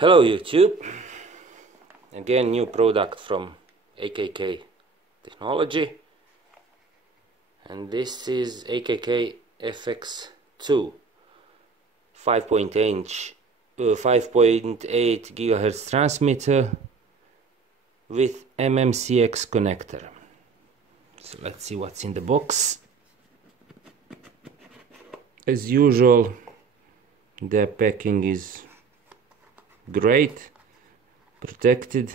Hello YouTube, again new product from AKK Technology, and this is AKK FX2 5.8 GHz transmitter with MMCX connector. So let's see what's in the box. As usual, the packing is great, protected.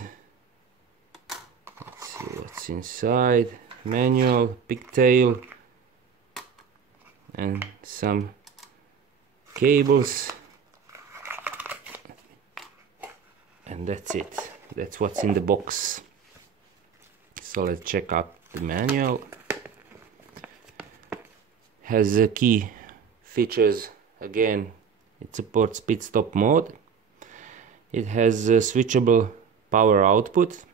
Let's see what's inside. Manual, pigtail, and some cables, and that's it. That's what's in the box. So let's check out the manual. Has key features. Again, it supports pit-stop mode. It has a switchable power output.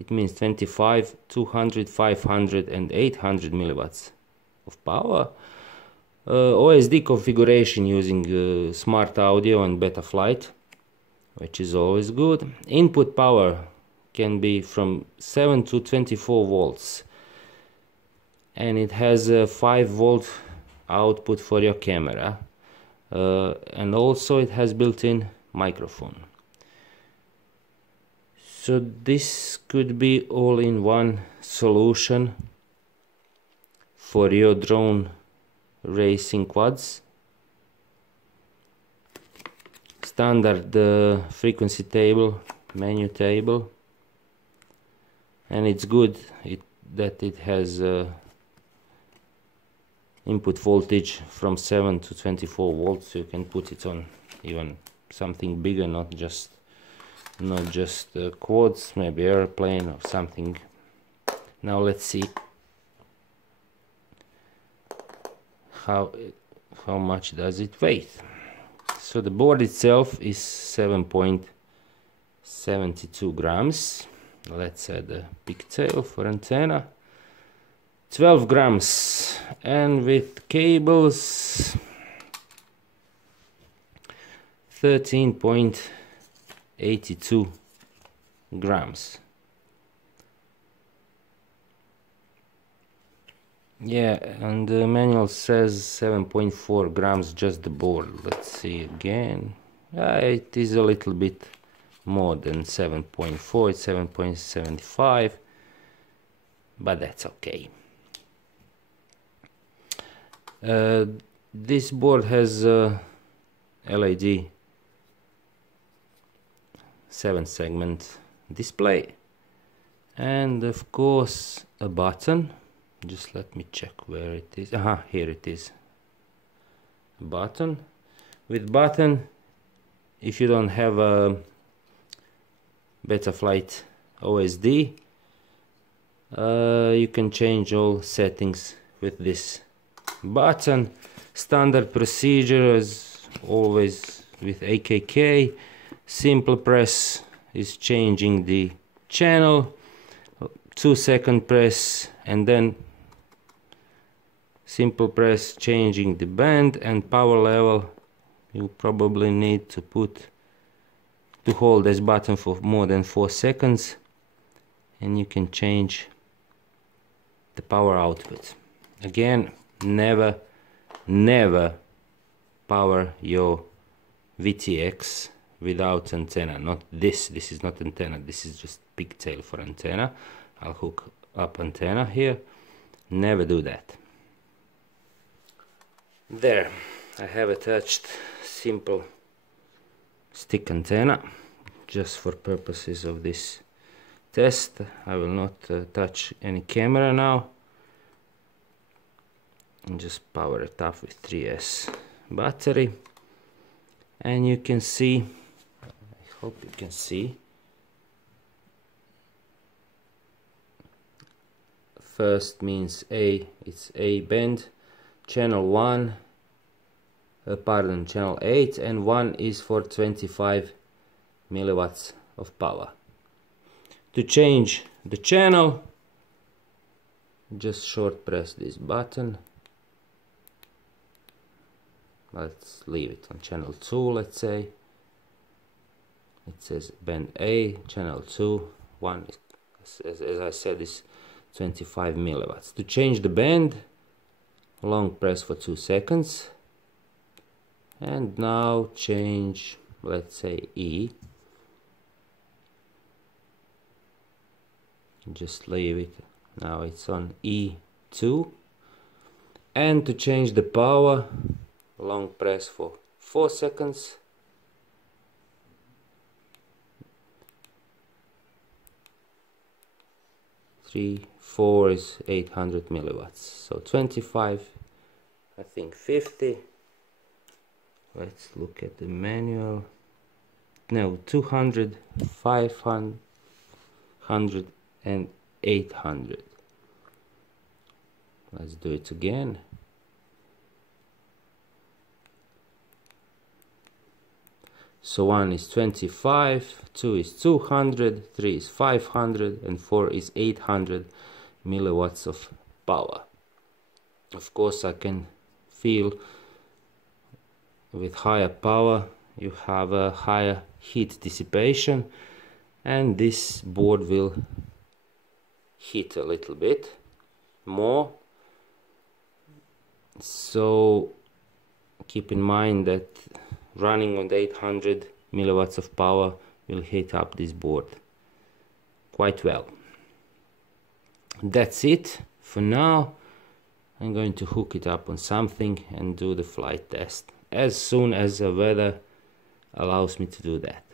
It means 25, 200, 500 and 800 milliwatts of power. OSD configuration using smart audio and betaflight, which is always good. Input power can be from 7 to 24 volts. And it has a 5-volt output for your camera. And also it has built-in microphone. So this could be all-in-one solution for your drone racing quads. Standard frequency table, menu table, and it's good that it has input voltage from 7 to 24 volts, so you can put it on even something bigger, not just quads, maybe airplane or something. Now let's see how much does it weigh. So the board itself is 7.72 grams. Let's add a pigtail for antenna. 12 grams, and with cables 13.82 grams. Yeah, and the manual says 7.4 grams just the board. Let's see again. It is a little bit more than 7.4, it's 7.75, but that's okay. This board has a LED 7-segment display, and of course a button. Just let me check where it is. Here it is. A button. With button, if you don't have a betaflight OSD, you can change all settings with this button. Standard procedure as always with AKK. Simple press is changing the channel, 2-second press, and then simple press changing the band, and power level you probably need to hold this button for more than 4 seconds, and you can change the power output. Again, never power your VTX without antenna. Not this is not antenna, this is just pigtail for antenna. I'll hook up antenna here. Never do that. There, I have attached simple stick antenna just for purposes of this test. I will not touch any camera now, and just power it up with 3S battery. And you can see, I hope you can see, first means A, it's A band, channel 1, channel 8, and 1 is for 25 milliwatts of power. To change the channel, just short press this button. Let's leave it on channel 2, let's say. it says band A, channel 2, one is, as I said, is 25 milliwatts. To change the band, long press for 2 seconds, and now change, let's say, E. Just leave it. Now it's on E2. And to change the power, long press for 4 seconds. Three, 4 is 800 milliwatts. So 25, I think 50. Let's look at the manual. No, 200, 500, and 800. Let's do it again. So 1 is 25, 2 is 200, 3 is 500, and 4 is 800 milliwatts of power. Of course, I can feel with higher power you have a higher heat dissipation, and this board will heat a little bit more. So keep in mind that running on 800 milliwatts of power will heat up this board quite well. That's it for now. I'm going to hook it up on something and do the flight test as soon as the weather allows me to do that.